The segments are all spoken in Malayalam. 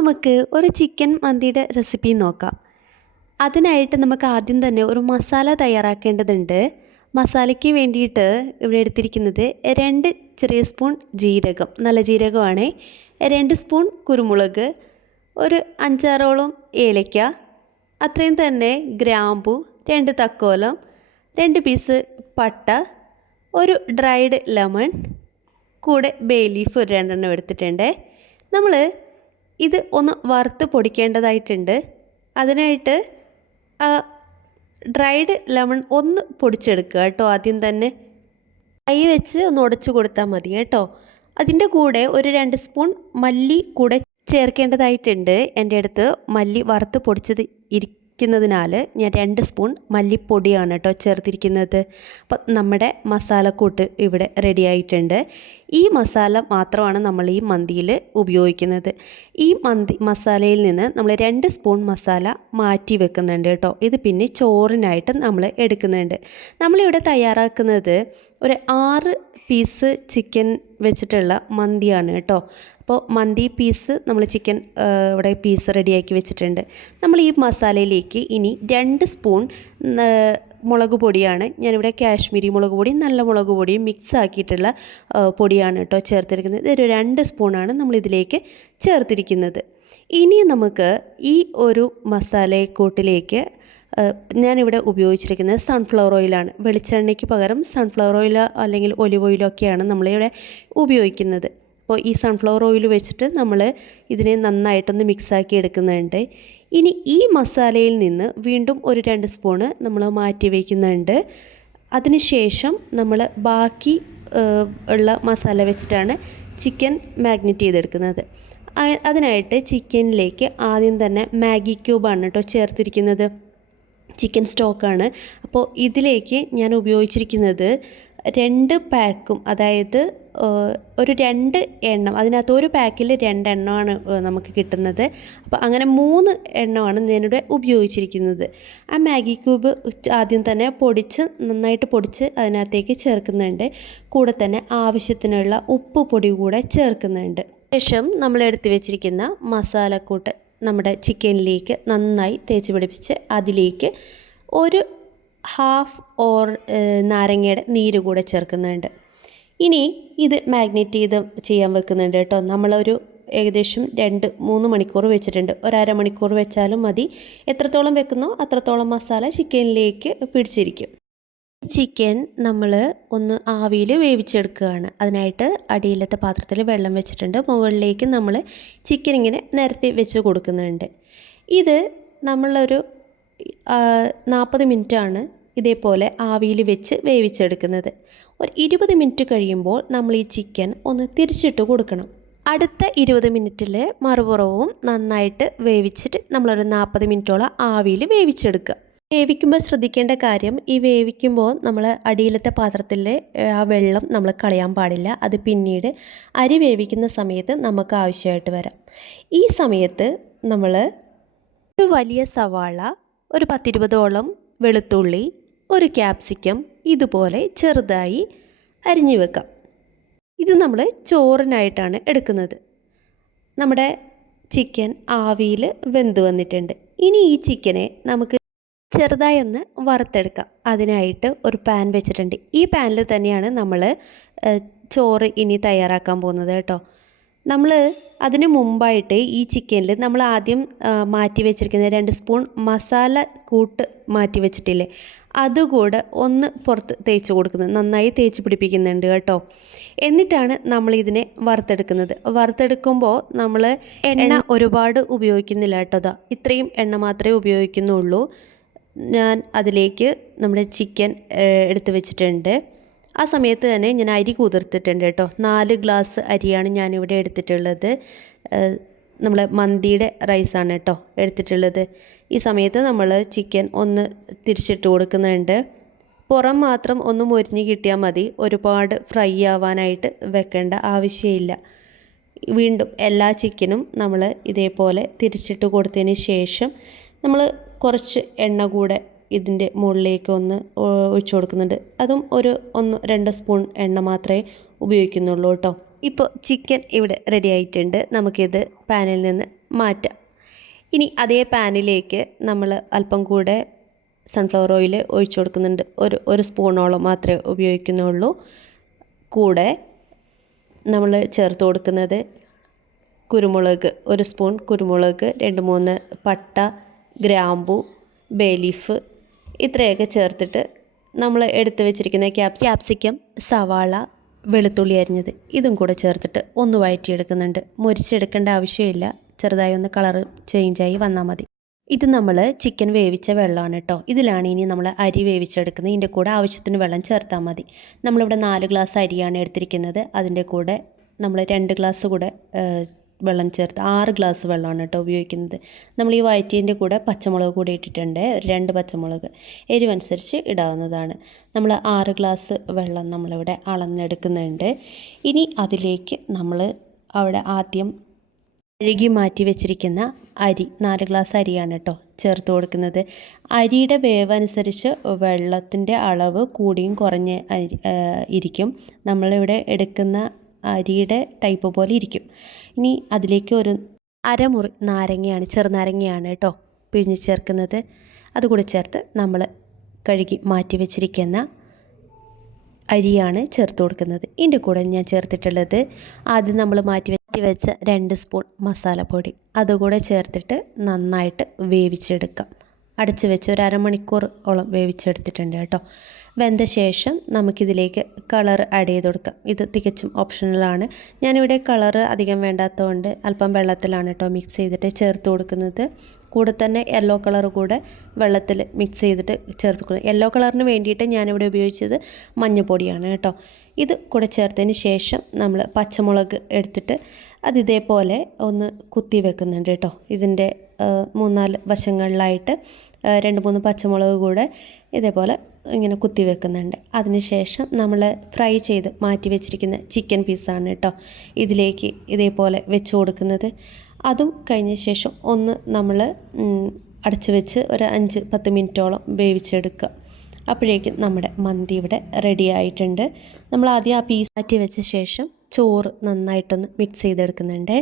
നമുക്ക് ഒരു ചിക്കൻ മന്തിയുടെ റെസിപ്പി നോക്കാം. അതിനായിട്ട് നമുക്ക് ആദ്യം തന്നെ ഒരു മസാല തയ്യാറാക്കേണ്ടതുണ്ട്. മസാലയ്ക്ക് വേണ്ടിയിട്ട് ഇവിടെ എടുത്തിരിക്കുന്നത് 2 ചെറിയ സ്പൂൺ ജീരകം, നല്ല ജീരകമാണ്, 2 സ്പൂൺ കുരുമുളക്, ഒരു 5-6ഓളം ഏലയ്ക്ക, അത്രയും തന്നെ ഗ്രാമ്പു, 2 തക്കോലം, 2 പീസ് പട്ട, ഒരു ഡ്രൈഡ് ലെമൺ, കൂടെ ബേ ലീഫ് ഒരു 2 എടുത്തിട്ടുണ്ട്. നമ്മൾ ഇത് ഒന്ന് വറുത്ത് പൊടിക്കേണ്ടതായിട്ടുണ്ട്. അതിനായിട്ട് ഡ്രൈഡ് ലെമൺ ഒന്ന് പൊടിച്ചെടുക്കുക കേട്ടോ. ആദ്യം തന്നെ കൈ വെച്ച് ഒന്ന് ഉടച്ചു കൊടുത്താൽ മതി കേട്ടോ. അതിൻ്റെ കൂടെ ഒരു 2 സ്പൂൺ മല്ലി കൂടെ ചേർക്കേണ്ടതായിട്ടുണ്ട്. എൻ്റെ അടുത്ത് മല്ലി വറുത്ത് പൊടിച്ചത് ഇരിക്കുന്നതിനാൽ ഞാൻ 2 സ്പൂൺ മല്ലിപ്പൊടിയാണ് കേട്ടോ ചേർത്തിരിക്കുന്നത്. അപ്പം നമ്മുടെ മസാലക്കൂട്ട് ഇവിടെ റെഡി ആയിട്ടുണ്ട്. ഈ മസാല മാത്രമാണ് നമ്മൾ ഈ മന്തിയിൽ ഉപയോഗിക്കുന്നത്. ഈ മസാലയിൽ നിന്ന് നമ്മൾ 2 സ്പൂൺ മസാല മാറ്റി വെക്കുന്നുണ്ട് കേട്ടോ. ഇത് പിന്നെ ചോറിനായിട്ട് നമ്മൾ എടുക്കുന്നുണ്ട്. നമ്മളിവിടെ തയ്യാറാക്കുന്നത് ഒരു 6 പീസ് ചിക്കൻ വെച്ചിട്ടുള്ള മന്തിയാണ് കേട്ടോ. അപ്പോൾ മന്തി പീസ് നമ്മൾ ചിക്കൻ ഇവിടെ പീസ് റെഡിയാക്കി വെച്ചിട്ടുണ്ട്. നമ്മൾ ഈ മസാലയിലേക്ക് ഇനി 2 സ്പൂൺ മുളക് പൊടിയാണ്, ഞാനിവിടെ കാശ്മീരി മുളക് പൊടി നല്ല മുളക് പൊടിയും മിക്സ് ആക്കിയിട്ടുള്ള പൊടിയാണ് കേട്ടോ ചേർത്തിരിക്കുന്നത്. ഇതൊരു 2 സ്പൂണാണ് നമ്മളിതിലേക്ക് ചേർത്തിരിക്കുന്നത്. ഇനി നമുക്ക് ഈ ഒരു മസാലക്കൂട്ടിലേക്ക് ഞാനിവിടെ ഉപയോഗിച്ചിരിക്കുന്നത് സൺഫ്ലവർ ഓയിലാണ്. വെളിച്ചെണ്ണയ്ക്ക് പകരം സൺഫ്ലവർ ഓയിൽ അല്ലെങ്കിൽ ഒലിവ് ഓയിലൊക്കെയാണ് നമ്മളിവിടെ ഉപയോഗിക്കുന്നത്. അപ്പോൾ ഈ സൺഫ്ലവർ ഓയിൽ വെച്ചിട്ട് നമ്മൾ ഇതിനെ നന്നായിട്ടൊന്ന് മിക്സാക്കി എടുക്കുന്നുണ്ട്. ഇനി ഈ മസാലയിൽ നിന്ന് വീണ്ടും ഒരു 2 സ്പൂണ് നമ്മൾ മാറ്റി വയ്ക്കുന്നുണ്ട്. അതിനുശേഷം നമ്മൾ ബാക്കി ഉള്ള മസാല വെച്ചിട്ടാണ് ചിക്കൻ മാഗ്നേറ്റ് ചെയ്തെടുക്കുന്നത്. അതിനായിട്ട് ചിക്കനിലേക്ക് ആദ്യം തന്നെ മാഗി ക്യൂബാണ് കേട്ടോ ചേർത്തിരിക്കുന്നത്. ചിക്കൻ സ്റ്റോക്കാണ്. അപ്പോൾ ഇതിലേക്ക് ഞാൻ ഉപയോഗിച്ചിരിക്കുന്നത് 2 പാക്കും, അതായത് ഒരു 2 എണ്ണം, അതിനകത്ത് ഒരു പാക്കിൽ 2 എണ്ണമാണ് നമുക്ക് കിട്ടുന്നത്. അപ്പോൾ അങ്ങനെ 3 എണ്ണമാണ് ഞാനിവിടെ ഉപയോഗിച്ചിരിക്കുന്നത്. ആ മാഗി ക്യൂബ് ആദ്യം തന്നെ നന്നായിട്ട് പൊടിച്ച് അതിനകത്തേക്ക് ചേർക്കുന്നുണ്ട്. കൂടെ തന്നെ ആവശ്യത്തിനുള്ള ഉപ്പ് പൊടി കൂടെ ചേർക്കുന്നുണ്ട്. ശേഷം നമ്മൾ എടുത്തു വെച്ചിരിക്കുന്ന മസാലക്കൂട്ട് നമ്മുടെ ചിക്കനിലേക്ക് നന്നായി തേച്ച് പിടിപ്പിച്ച് അതിലേക്ക് ഒരു നാരങ്ങയുടെ നീര് കൂടെ ചേർക്കുന്നുണ്ട്. ഇനി ഇത് മാഗ്നേറ്റ് ചെയ്യാൻ വെക്കുന്നുണ്ട് കേട്ടോ. നമ്മളൊരു ഏകദേശം 2-3 മണിക്കൂർ വെച്ചിട്ടുണ്ട്. ഒരു അരമണിക്കൂർ വെച്ചാലും മതി. എത്രത്തോളം വെക്കുന്നോ അത്രത്തോളം മസാല ചിക്കനിലേക്ക് പിടിച്ചിരിക്കും. ചിക്കൻ നമ്മൾ ഒന്ന് ആവിയിൽ വേവിച്ചെടുക്കുകയാണ്. അതിനായിട്ട് അടിയിലത്തെ പാത്രത്തിൽ വെള്ളം വെച്ചിട്ടുണ്ട്. മുകളിലേക്ക് നമ്മൾ ചിക്കൻ ഇങ്ങനെ നിരത്തി വെച്ച് കൊടുക്കുന്നുണ്ട്. ഇത് നമ്മളൊരു 40 മിനിറ്റാണ് ഇതേപോലെ ആവിയിൽ വെച്ച് വേവിച്ചെടുക്കുന്നത്. ഒരു 20 മിനിറ്റ് കഴിയുമ്പോൾ നമ്മൾ ഈ ചിക്കൻ ഒന്ന് തിരിച്ചിട്ട് കൊടുക്കണം. അടുത്ത 20 മിനിറ്റിൽ മറുപുറവും നന്നായിട്ട് വേവിച്ചിട്ട് നമ്മളൊരു 40 മിനിറ്റോളം ആവിയിൽ വേവിച്ചെടുക്കുക. വേവിക്കുമ്പോൾ ശ്രദ്ധിക്കേണ്ട കാര്യം, ഈ വേവിക്കുമ്പോൾ നമ്മൾ അടിയിലത്തെ പാത്രത്തിലെ ആ വെള്ളം നമ്മൾ കളയാൻ പാടില്ല. അത് പിന്നീട് അരി വേവിക്കുന്ന സമയത്ത് നമുക്ക് ആവശ്യമായിട്ട് വരാം. ഈ സമയത്ത് നമ്മൾ ഒരു വലിയ സവാള, ഒരു 10-20ഓളം വെളുത്തുള്ളി, ഒരു ക്യാപ്സിക്കം ഇതുപോലെ ചെറുതായി അരിഞ്ഞു വെക്കാം. ഇത് നമ്മൾ ചോറിനായിട്ടാണ് എടുക്കുന്നത്. നമ്മുടെ ചിക്കൻ ആവിയിൽ വെന്ത് വന്നിട്ടുണ്ട്. ഇനി ഈ ചിക്കനെ നമുക്ക് ചെറുതായി ഒന്ന് വറുത്തെടുക്കാം. അതിനായിട്ട് ഒരു പാൻ വെച്ചിട്ടുണ്ട്. ഈ പാനിൽ തന്നെയാണ് നമ്മൾ ചോറ് ഇനി തയ്യാറാക്കാൻ പോകുന്നത് കേട്ടോ. നമ്മൾ അതിന് മുമ്പായിട്ട് ഈ ചിക്കനിൽ നമ്മൾ ആദ്യം മാറ്റി വെച്ചിരിക്കുന്ന 2 സ്പൂൺ മസാല കൂട്ട് മാറ്റി വെച്ചിട്ടില്ലേ, അതുകൂടെ ഒന്ന് പുറത്ത് തേച്ച് കൊടുക്കുന്നത്, നന്നായി തേച്ച് പിടിപ്പിക്കുന്നുണ്ട് കേട്ടോ. എന്നിട്ടാണ് നമ്മളിതിനെ വറുത്തെടുക്കുന്നത്. വറുത്തെടുക്കുമ്പോൾ നമ്മൾ എണ്ണ ഒരുപാട് ഉപയോഗിക്കുന്നില്ല കേട്ടോ. ഇത്രയും എണ്ണ മാത്രമേ ഉപയോഗിക്കുന്നുള്ളൂ. ഞാൻ അതിലേക്ക് നമ്മുടെ ചിക്കൻ എടുത്ത് വെച്ചിട്ടുണ്ട്. ആ സമയത്ത് തന്നെ ഞാൻ അരി കുതിർത്തിട്ടുണ്ട് കേട്ടോ. 4 ഗ്ലാസ് അരിയാണ് ഞാനിവിടെ എടുത്തിട്ടുള്ളത്. നമ്മളെ മന്തിയുടെ റൈസാണ് കേട്ടോ എടുത്തിട്ടുള്ളത്. ഈ സമയത്ത് നമ്മൾ ചിക്കൻ ഒന്ന് തിരിച്ചിട്ട് കൊടുക്കുന്നുണ്ട്. പുറം മാത്രം ഒന്ന് മൊരിഞ്ഞ് കിട്ടിയാൽ മതി. ഒരുപാട് ഫ്രൈ ആവാനായിട്ട് വെക്കേണ്ട ആവശ്യമില്ല. വീണ്ടും എല്ലാ ചിക്കനും നമ്മൾ ഇതേപോലെ തിരിച്ചിട്ട് കൊടുത്തതിന് ശേഷം നമ്മൾ കുറച്ച് എണ്ണ കൂടെ ഇതിൻ്റെ മുകളിലേക്ക് ഒന്ന് ഒഴിച്ചു കൊടുക്കുന്നുണ്ട്. അതും ഒരു 1-2 സ്പൂൺ എണ്ണ മാത്രമേ ഉപയോഗിക്കുന്നുള്ളൂ കേട്ടോ. ഇപ്പോൾ ചിക്കൻ ഇവിടെ റെഡി ആയിട്ടുണ്ട്. നമുക്കിത് പാനിൽ നിന്ന് മാറ്റാം. ഇനി അതേ പാനിലേക്ക് നമ്മൾ അല്പം കൂടെ സൺഫ്ലവർ ഓയിൽ ഒഴിച്ചു കൊടുക്കുന്നുണ്ട്. ഒരു സ്പൂണോളം മാത്രമേ ഉപയോഗിക്കുന്നുള്ളൂ. കൂടെ നമ്മൾ ചേർത്ത് കൊടുക്കുന്നത് കുരുമുളക്, 1 സ്പൂൺ കുരുമുളക്, 2-3 പട്ട, ഗ്രാമ്പു, ബേ ലീഫ് ഇത്രയൊക്കെ ചേർത്തിട്ട് നമ്മൾ എടുത്ത് വെച്ചിരിക്കുന്ന ക്യാപ്സിക്കം, സവാള, വെളുത്തുള്ളി അരിഞ്ഞത് ഇതും കൂടെ ചേർത്തിട്ട് ഒന്ന് വഴറ്റിയെടുക്കുന്നുണ്ട്. മുരിച്ചെടുക്കേണ്ട ആവശ്യമില്ല, ചെറുതായി ഒന്ന് കളറ് ചേഞ്ചായി വന്നാൽ മതി. ഇത് നമ്മൾ ചിക്കൻ വേവിച്ച വെള്ളമാണ് കേട്ടോ. ഇതിലാണ് ഇനി നമ്മൾ അരി വേവിച്ചെടുക്കുന്നത്. ഇതിൻ്റെ കൂടെ ആവശ്യത്തിന് വെള്ളം ചേർത്താൽ മതി. നമ്മളിവിടെ 4 ഗ്ലാസ് അരിയാണ് എടുത്തിരിക്കുന്നത്. അതിൻ്റെ കൂടെ നമ്മൾ 2 ഗ്ലാസ് കൂടെ വെള്ളം ചേർത്ത് 6 ഗ്ലാസ് വെള്ളമാണ് കേട്ടോ ഉപയോഗിക്കുന്നത്. നമ്മൾ ഈ വഴറ്റിയതിൻ്റെ കൂടെ പച്ചമുളക് കൂടി ഇട്ടിട്ടുണ്ട്. 2 പച്ചമുളക് എരിവനുസരിച്ച് ഇടാവുന്നതാണ്. നമ്മൾ 6 ഗ്ലാസ് വെള്ളം നമ്മളിവിടെ അളന്നെടുക്കുന്നുണ്ട്. ഇനി അതിലേക്ക് നമ്മൾ അവിടെ ആദ്യം കഴുകി മാറ്റി വെച്ചിരിക്കുന്ന അരി, 4 ഗ്ലാസ് അരിയാണ് കേട്ടോ ചേർത്ത് കൊടുക്കുന്നത്. അരിയുടെ വേവ് അനുസരിച്ച് വെള്ളത്തിൻ്റെ അളവ് കൂടിയും കുറഞ്ഞ ഇരിക്കും. നമ്മളിവിടെ എടുക്കുന്ന അരിയുടെ ടൈപ്പ് പോലെ ഇരിക്കും. ഇനി അതിലേക്ക് ഒരു അരമുറി നാരങ്ങയാണ്, ചെറുനാരങ്ങയാണ് കേട്ടോ പിഴിഞ്ഞ് ചേർക്കുന്നത്. അതുകൂടി ചേർത്ത് നമ്മൾ കഴുകി മാറ്റി വെച്ചിരിക്കുന്ന അരിയാണ് ചേർത്ത് കൊടുക്കുന്നത്. ഇതിൻ്റെ കൂടെ ഞാൻ ചേർത്തിട്ടുള്ളത് ആദ്യം നമ്മൾ മാറ്റി വെച്ച 2 സ്പൂൺ മസാലപ്പൊടി അതുകൂടെ ചേർത്തിട്ട് നന്നായിട്ട് വേവിച്ചെടുക്കാം. അടച്ച് വെച്ച് ഒരു അരമണിക്കൂറോളം വേവിച്ചെടുത്തിട്ടുണ്ട് കേട്ടോ. വെന്ത ശേഷം നമുക്കിതിലേക്ക് കളർ ആഡ് ചെയ്ത് കൊടുക്കാം. ഇത് തികച്ചും ഓപ്ഷണലാണ്. ഞാനിവിടെ കളർ അധികം വേണ്ടാത്തതുകൊണ്ട് അല്പം വെള്ളത്തിലാണ് കേട്ടോ മിക്സ് ചെയ്തിട്ട് ചേർത്ത് കൊടുക്കുന്നത്. കൂടെ തന്നെ യെല്ലോ കളർ കൂടെ വെള്ളത്തിൽ മിക്സ് ചെയ്തിട്ട് ചേർത്ത് കൊടുക്കുന്നത്. യെല്ലോ കളറിന് വേണ്ടിയിട്ട് ഞാനിവിടെ ഉപയോഗിച്ചത് മഞ്ഞൾപ്പൊടിയാണ് കേട്ടോ. ഇത് കൂടെ ചേർത്തതിന് ശേഷം നമ്മൾ പച്ചമുളക് എടുത്തിട്ട് അത് ഇതേപോലെ ഒന്ന് കുത്തി വെക്കുന്നുണ്ട് കേട്ടോ. ഇതിൻ്റെ 3-4 വശങ്ങളിലായിട്ട് 2-3 പച്ചമുളക് കൂടെ ഇതേപോലെ ഇങ്ങനെ കുത്തി വെക്കുന്നുണ്ട്. അതിനുശേഷം നമ്മൾ ഫ്രൈ ചെയ്ത് മാറ്റി വെച്ചിരിക്കുന്ന ചിക്കൻ പീസാണ് കേട്ടോ ഇതിലേക്ക് ഇതേപോലെ വെച്ച് കൊടുക്കുന്നത്. അതും കഴിഞ്ഞ ശേഷം ഒന്ന് നമ്മൾ അടച്ച് വെച്ച് ഒരു 5-10 മിനിറ്റോളം വേവിച്ചെടുക്കുക. അപ്പോഴേക്കും നമ്മുടെ മന്തി ഇവിടെ റെഡി ആയിട്ടുണ്ട്. നമ്മൾ ആദ്യം ആ പീസ് മാറ്റി വെച്ച ശേഷം ചോറ് നന്നായിട്ടൊന്ന് മിക്സ് ചെയ്തെടുക്കുന്നുണ്ട്.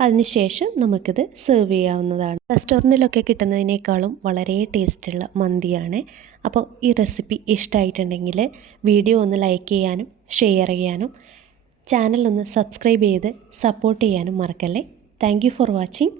അതിനുശേഷം നമുക്കിത് സെർവ് ചെയ്യാവുന്നതാണ്. റെസ്റ്റോറൻറ്റിലൊക്കെ കിട്ടുന്നതിനേക്കാളും വളരെ ടേസ്റ്റുള്ള മന്തിയാണ്. അപ്പോൾ ഈ റെസിപ്പി ഇഷ്ടമായിട്ടുണ്ടെങ്കിൽ വീഡിയോ ഒന്ന് ലൈക്ക് ചെയ്യാനും ഷെയർ ചെയ്യാനും ചാനൽ ഒന്ന് സബ്സ്ക്രൈബ് ചെയ്ത് സപ്പോർട്ട് ചെയ്യാനും മറക്കല്ലേ. Thank you for watching.